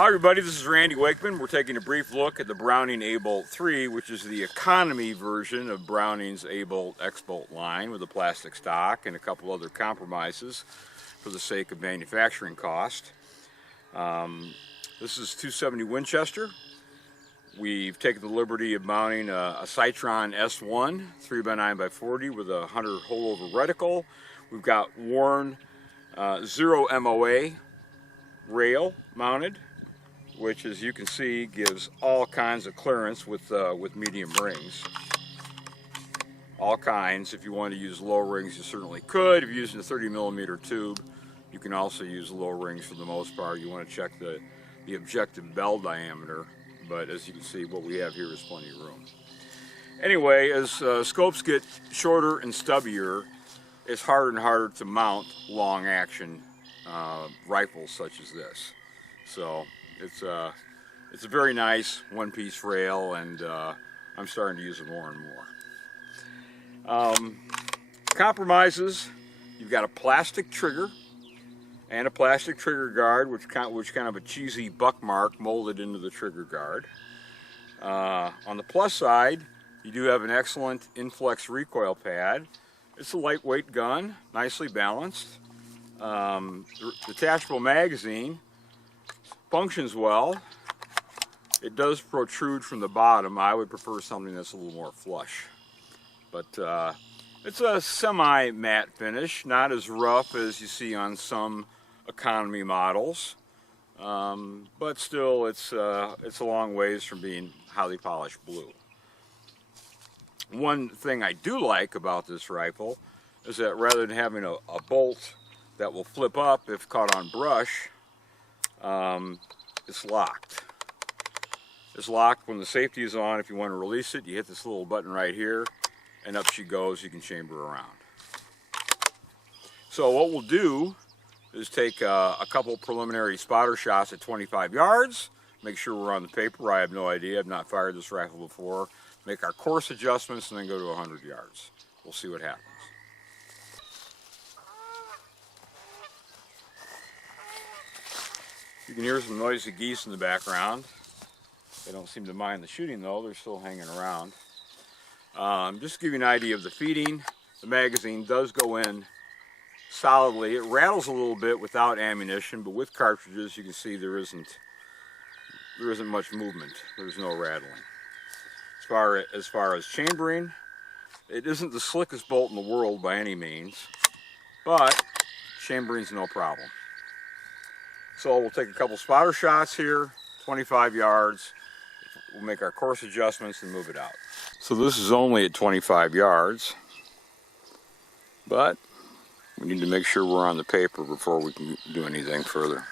Hi everybody, this is Randy Wakeman. We're taking a brief look at the Browning A-Bolt 3, which is the economy version of Browning's A-Bolt X-Bolt line with a plastic stock and a couple other compromises for the sake of manufacturing cost. This is 270 Winchester. We've taken the liberty of mounting a Citron S1 3x9x40 with a 100 holdover reticle. We've got worn 0 MOA rail mounted, which, as you can see, gives all kinds of clearance with medium rings. All kinds. If you want to use low rings, you certainly could. If you're using a 30mm tube, you can also use low rings for the most part. You want to check the objective bell diameter, but as you can see, what we have here is plenty of room. Anyway, as scopes get shorter and stubbier, it's harder and harder to mount long action rifles such as this. So it's a very nice one-piece rail, and I'm starting to use it more and more. Compromises: you've got a plastic trigger and a plastic trigger guard, which kind of a cheesy buck mark molded into the trigger guard. On the plus side, you do have an excellent Inflex recoil pad. It's a lightweight gun, nicely balanced. The detachable magazine functions well. It does protrude from the bottom. I would prefer something that's a little more flush. But it's a semi-matte finish, not as rough as you see on some economy models. But still, it's a long ways from being highly polished blue. One thing I do like about this rifle is that rather than having a bolt that will flip up if caught on brush, it's locked. It's locked when the safety is on. If you want to release it, you hit this little button right here, and up she goes. You can chamber around. So what we'll do is take a couple preliminary spotter shots at 25 yards, make sure we're on the paper. I have no idea. I've not fired this rifle before. Make our course adjustments, and then go to 100 yards. We'll see what happens. You can hear some noisy geese in the background. They don't seem to mind the shooting though, they're still hanging around. Just to give you an idea of the feeding, the magazine does go in solidly. It rattles a little bit without ammunition, but with cartridges you can see there isn't much movement. There's no rattling. As far as chambering, it isn't the slickest bolt in the world by any means, but chambering's no problem. So we'll take a couple spotter shots here, 25 yards. We'll make our course adjustments and move it out. So this is only at 25 yards, but we need to make sure we're on the paper before we can do anything further.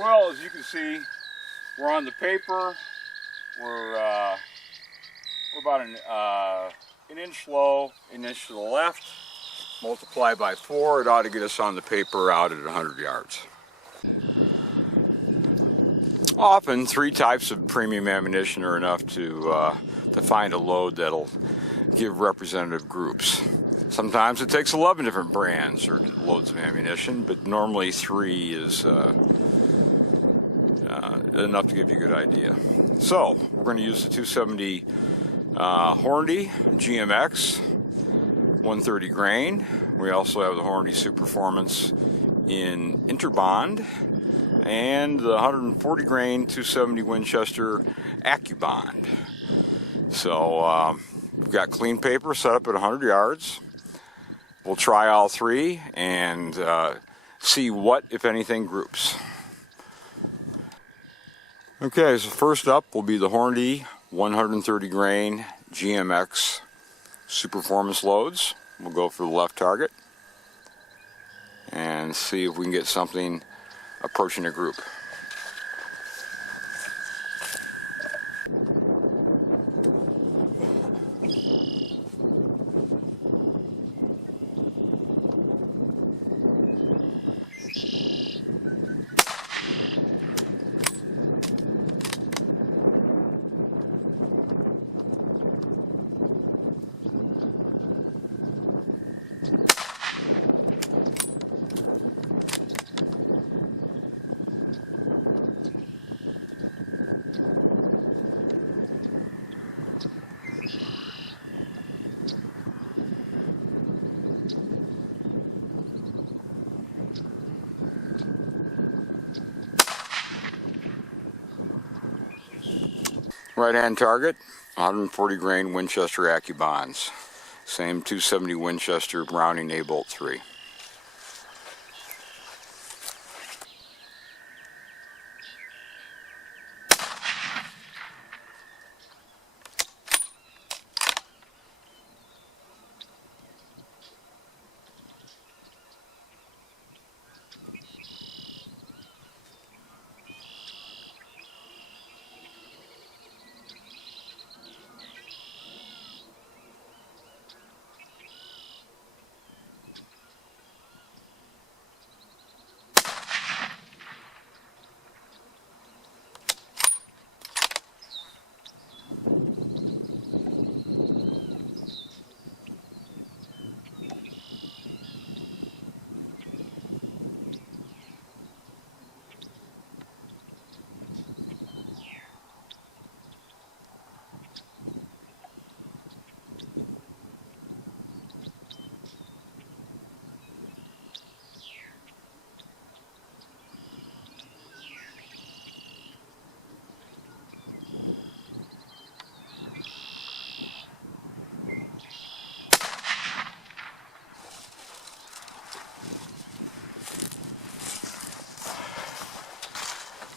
Well, as you can see, we're on the paper. We're about an inch low, an inch to the left. Multiply by 4, it ought to get us on the paper out at 100 yards. Often, 3 types of premium ammunition are enough to find a load that'll give representative groups. Sometimes it takes 11 different brands or loads of ammunition, but normally 3 is enough to give you a good idea. So we're going to use the 270 Hornady GMX 130 grain. We also have the Hornady Super Performance in Interbond and the 140 grain 270 Winchester AccuBond. So we've got clean paper set up at 100 yards. We'll try all 3 and see what, if anything, groups. Okay, so first up will be the Hornady 130 grain GMX Super Performance loads. We'll go for the left target and see if we can get something approaching a group. Right-hand target, 140 grain Winchester AccuBonds. Same 270 Winchester Browning A3.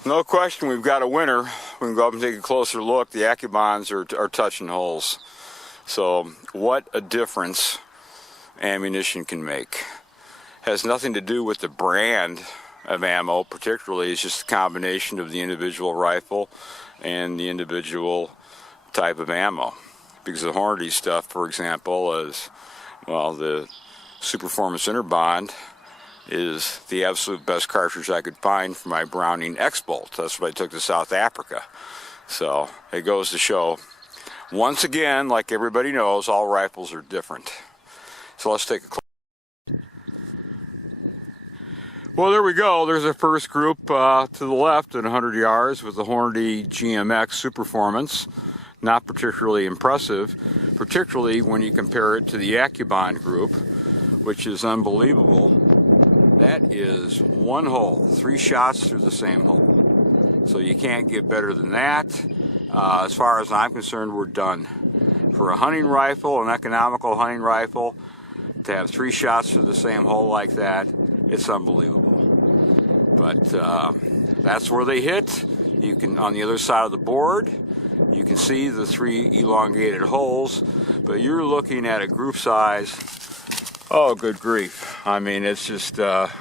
No question, we've got a winner. We can go up and take a closer look. The AccuBonds are touching holes. So what a difference ammunition can make. Has nothing to do with the brand of ammo particularly. It's just a combination of the individual rifle and the individual type of ammo. Because the Hornady stuff, for example, is, well, the Superformance Interbond is the absolute best cartridge I could find for my Browning X-Bolt. That's what I took to South Africa. So it goes to show, once again, like everybody knows, all rifles are different. So let's take a closer. Well, there we go. There's our first group to the left at 100 yards with the Hornady GMX Superformance. Not particularly impressive, particularly when you compare it to the AccuBond group, which is unbelievable. That is one hole, 3 shots through the same hole. So you can't get better than that. As far as I'm concerned, we're done. For a hunting rifle, an economical hunting rifle, to have 3 shots through the same hole like that, it's unbelievable. But that's where they hit. You can, on the other side of the board, you can see the 3 elongated holes, but you're looking at a group size. Oh, good grief. I mean, it's just, have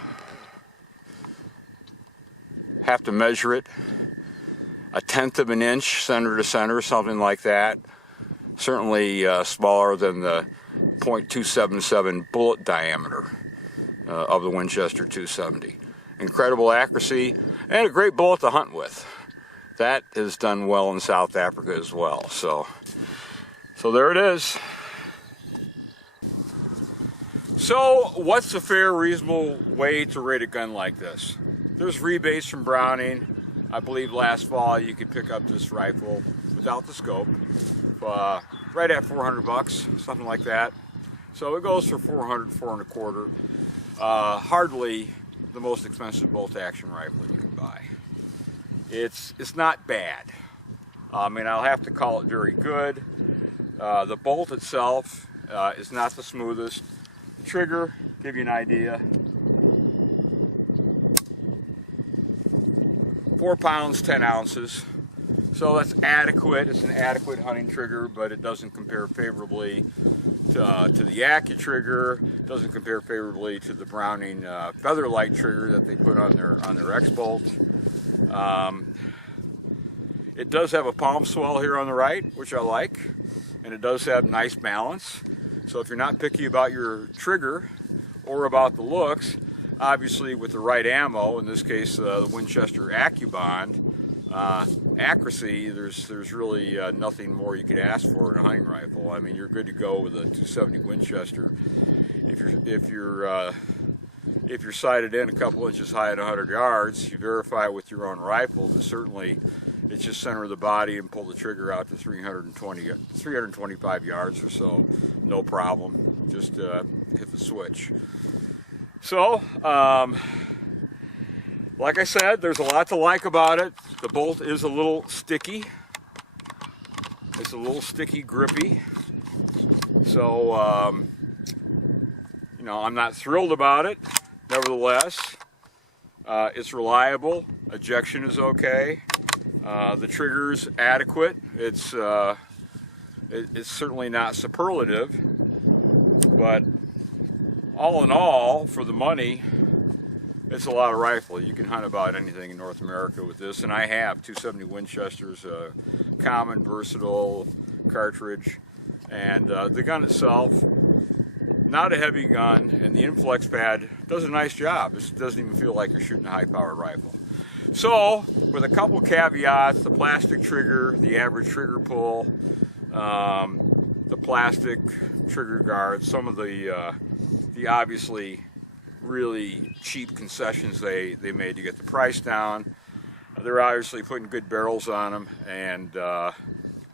to measure it, 1/10 of an inch center to center, something like that. Certainly smaller than the .277 bullet diameter of the Winchester 270. Incredible accuracy and a great bullet to hunt with. That is done well in South Africa as well. So there it is. So what's a fair, reasonable way to rate a gun like this? There's rebates from Browning. I believe last fall you could pick up this rifle without the scope, right at 400 bucks, something like that. So it goes for 400, 425. Hardly the most expensive bolt-action rifle you can buy. It's not bad. I mean, I'll have to call it very good. The bolt itself is not the smoothest. The trigger, give you an idea, 4 pounds, 10 ounces. So that's adequate. It's an adequate hunting trigger, but it doesn't compare favorably to the Accu trigger. Doesn't compare favorably to the Browning Featherlight trigger that they put on their X-Bolt. It does have a palm swell here on the right, which I like, and it does have nice balance. So if you're not picky about your trigger or about the looks, obviously with the right ammo, in this case the Winchester AccuBond, accuracy, there's really nothing more you could ask for in a hunting rifle. I mean, you're good to go with a 270 Winchester. If you're sighted in a couple inches high at 100 yards, you verify with your own rifle, but certainly it's just center of the body and pull the trigger out to 325 yards or so, no problem. Just hit the switch. So, like I said, there's a lot to like about it. The bolt is a little sticky. It's a little sticky, grippy. So, you know, I'm not thrilled about it. Nevertheless, it's reliable. Ejection is okay. The trigger's adequate. It's certainly not superlative, but all in all, for the money, it's a lot of rifle. You can hunt about anything in North America with this, and I have 270 Winchesters, a common, versatile cartridge, and the gun itself, not a heavy gun, and the inflex pad does a nice job. It doesn't even feel like you're shooting a high-powered rifle. So, with a couple caveats, the plastic trigger, the average trigger pull, the plastic trigger guard, some of the obviously really cheap concessions they made to get the price down. They're obviously putting good barrels on them, and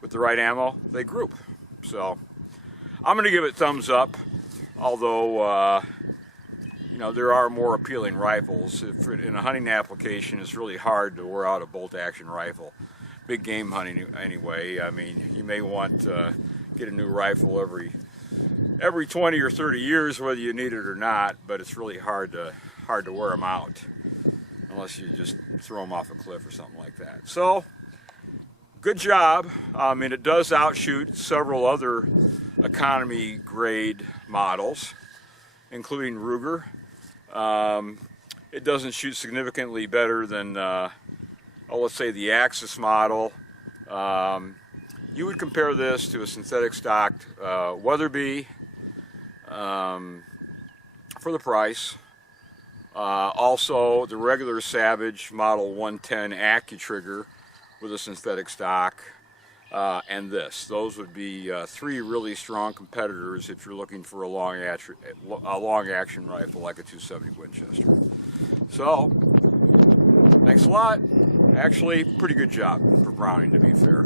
with the right ammo, they group. So, I'm going to give it thumbs up, although you know, there are more appealing rifles. In a hunting application, it's really hard to wear out a bolt-action rifle. Big game hunting, anyway. I mean, you may want to get a new rifle every 20 or 30 years, whether you need it or not. But it's really hard to wear them out, unless you just throw them off a cliff or something like that. So, good job. I mean, it does outshoot several other economy-grade models, including Ruger. It doesn't shoot significantly better than, let's say, the Axis model. You would compare this to a synthetic stocked Weatherby for the price. Also, the regular Savage Model 110 AccuTrigger with a synthetic stock, and this. Those would be three really strong competitors if you're looking for a long action rifle like a 270 Winchester. So, thanks a lot. Actually, pretty good job for Browning, to be fair.